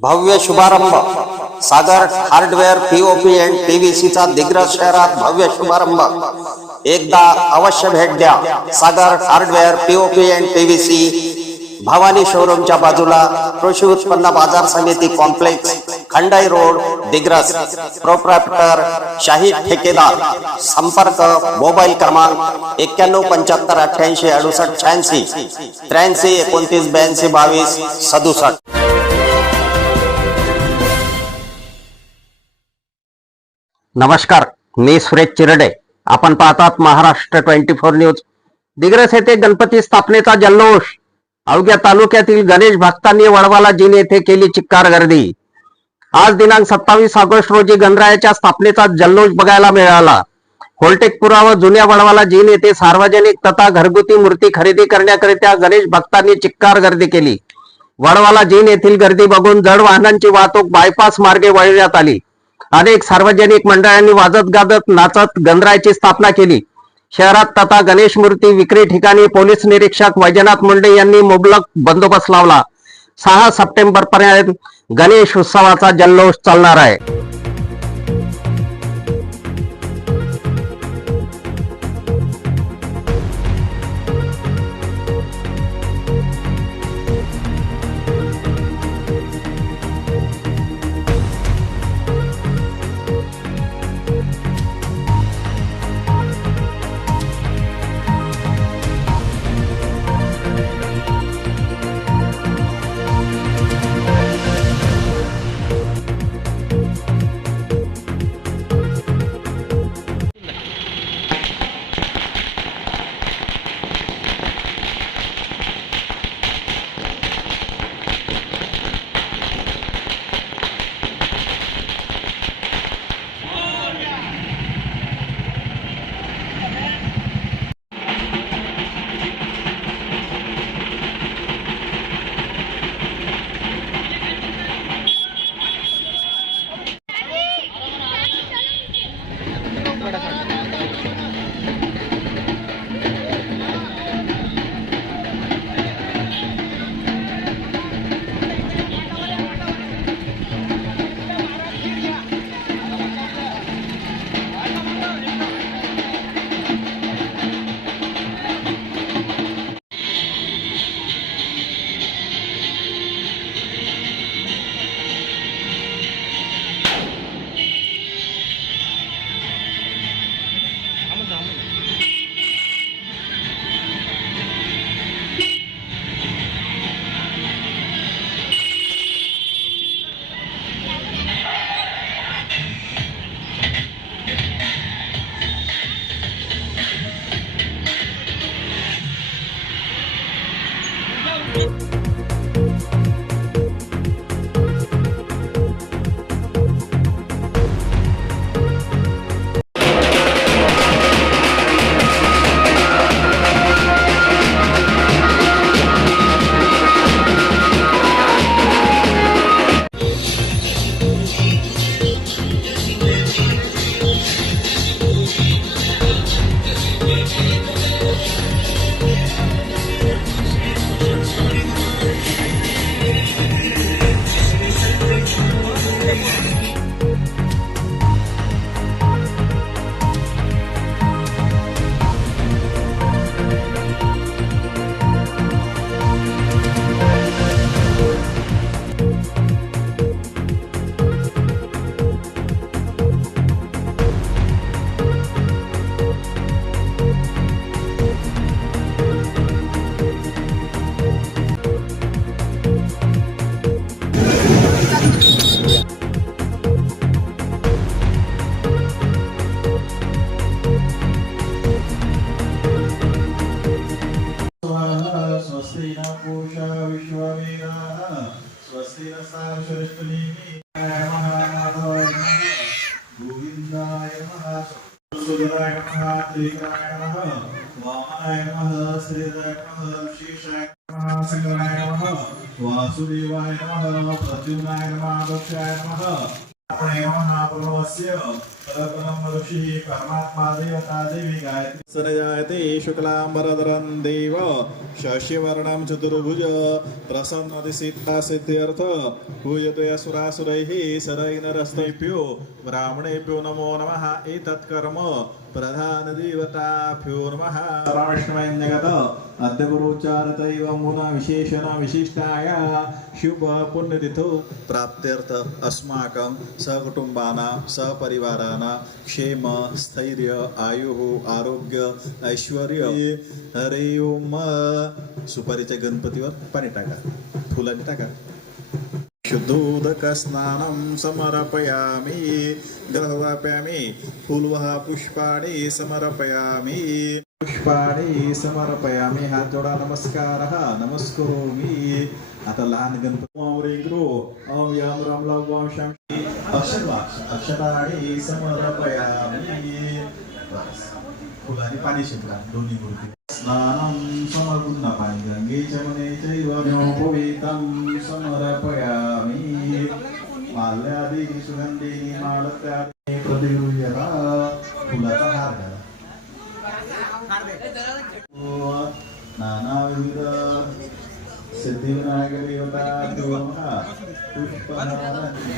भव्य शुभारंभ. Sagar hardware POP and पीव्हीसीचा दिग्रज शहरात भव्य शुभारंभ. एकदा अवश्य भेट द्या. Sagar hardware POP and PVC Bhavani शोरूमच्या बाजूला कृषी उत्पन्न बाजार समिती complex Khandai road Digras. Proprietor Shahid Thekedar. संपर्क मोबाईल क्रमांक एक्क्याण्णव पंच्याहत्तर अठ्ठ्याऐंशी अडुसष्ट शहाऐंशी त्र्याऐंशी एकोणतीस ब्याऐंशी बावीस सदुसष्ट. नमस्कार मी सुरेश चिरडे. आपण पाहतात Maharashtra twenty four news. Digras येथे गणपती स्थापनेचा जल्लोष. अवघ्या तालुक्यातील गणेश भक्तांनी वडवाला जीन येथे केली चिक्कार गर्दी. आज दिनांक सत्तावीस ऑगस्ट रोजी गणरायाच्या स्थापनेचा जल्लोष बघायला मिळाला. होलटेकपुरा व जुन्या वडवाला जीन येथे सार्वजनिक तथा घरगुती मूर्ती खरेदी करण्याकरिता गणेश भक्तांनी चिक्कार गर्दी केली. वडवाला जीन येथील गर्दी बघून जड वाहनांची वाहतूक बायपास मार्गे वळविण्यात आली. अनेक सार्वजनिक मंडळांनी वाजत गाजत नाचत गणरायाची स्थापना केली. शहरात तथा गणेश मूर्ती विक्री ठिकाणी पोलीस निरीक्षक वैजनाथ मुंडे यांनी मुबलक बंदोबस्त लावला. सहा सप्टेंबर पर्यंत गणेश उत्सवाचा जल्लोष चालणार आहे. पूषा विश्ववेदाः स्वस्ति न सारस्वतीः गोविन्दाय नमः सुराय नमः त्रिकाय नमः वामनाय नमः श्रीराय नमः नमः नमः वासुदेवाय नमः प्रद्युम्नाय नमः दक्षाय नमः। महाप्रभवस्य सनजायते देव शशिवर्णं चतुर्भुज प्रसन्नतिसिद्धा सिद्ध्यर्थ पूयते असुरासुरैः सरैनरस्तेभ्यो ब्राह्मणेभ्यो नमो नमः एतत् कर्म प्रधानदेवताभ्यो नमः। मुना विशेषण विशिष्टाय शुभ पुण्यतिथौ प्राप्त्यर्थ अस्माकं सहकुटुंबानां सहपरिवाराणां क्षेम स्थैर्य आयुः आरोग्य ऐश्वर हरे ओम। सुपारीच्या गणपतीवर पाणी टाका फुलांनी टाका शुद्धोदकस्नानं समर्पयामि ग्रहवाप्यामि फुलवः पुष्पाणि समर्पयामि। पुष्पाणि समर्पयामि हा जोडा नमस्कारः नमस्करोमि। आता लहान गणपती गृह ओम याम राम लव शांती अक्षरवाक्ष अक्षराणि समर्पयामि। फुलाने पाणी शिंपला दोन्ही मूर्ती. स्नानं समर्पुन्न पाणी गंगे चमने चैव नोपवीतं समर्पयामि माल्यादी सुगंधीनी माळत्यादी प्रतिगृह्यता फुलाचा हार घाला ओ, नानाविध सिद्धिविनायक देवता देवमहा पुष्पहारांनी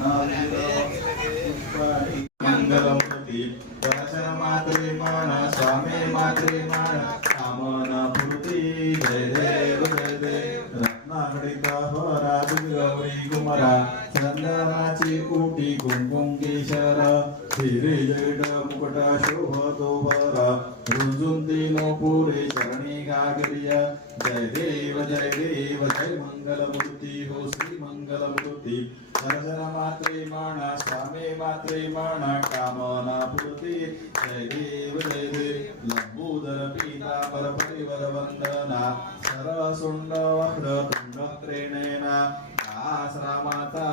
सकल मंगलमूर्ती दर्शन मात्रे मान स्वामी मात्रे मान कामन पूर्ती जय देव जय देव रत्नागडित हरा गौरी मंगलमूर्ती हो श्री मंगल मंगलमूर्ती दर्शन मात्रे माणा स्वामी मात्रे माणा कामना पूर्ती. जय देव जय देव. लंबोदर पीतांबर परिवर वंदना. सरसुंड वक्र तुंड त्रेणेना आश्रमाता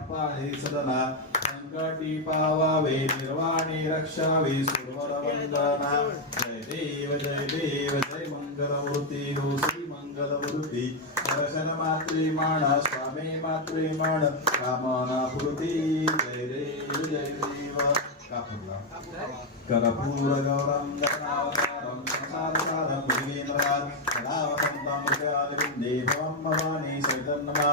पाहे सदना. संकटी पावावे निर्वाणी रक्षावे सुरवर वंदना. जय देव जय देव. जय मंगलमूर्ती हो श्री मंगलमूर्ती दर्शन मात्रे माणा स्वामी मात्रे माण। कामना पूर्ती जय देव जय देव। कापूरला। कर्पूर गौरं गणावतारं संसारसारं भुजगेन्द्रान् कलावसन्तं मृगालिविन्दे भवं भवानी चैतन्यमा।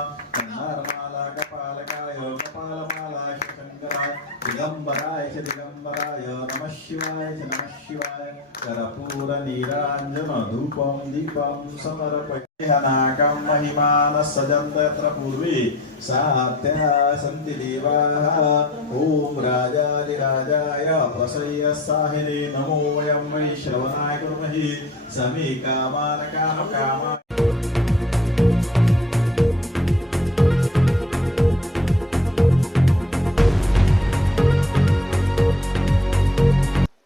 दिगंबराय च दिगंबराय नमः शिवाय च नमः शिवाय। कर्पूर धूपं दीपं समर्पयनाकं महिमानः सजन्त यत्र पूर्वे सात्या सन्ति देवाः। ॐ राजादिराजाय प्रसय्य साहिने नमो वयं वै श्रवणाय कुर्महि। समे कामान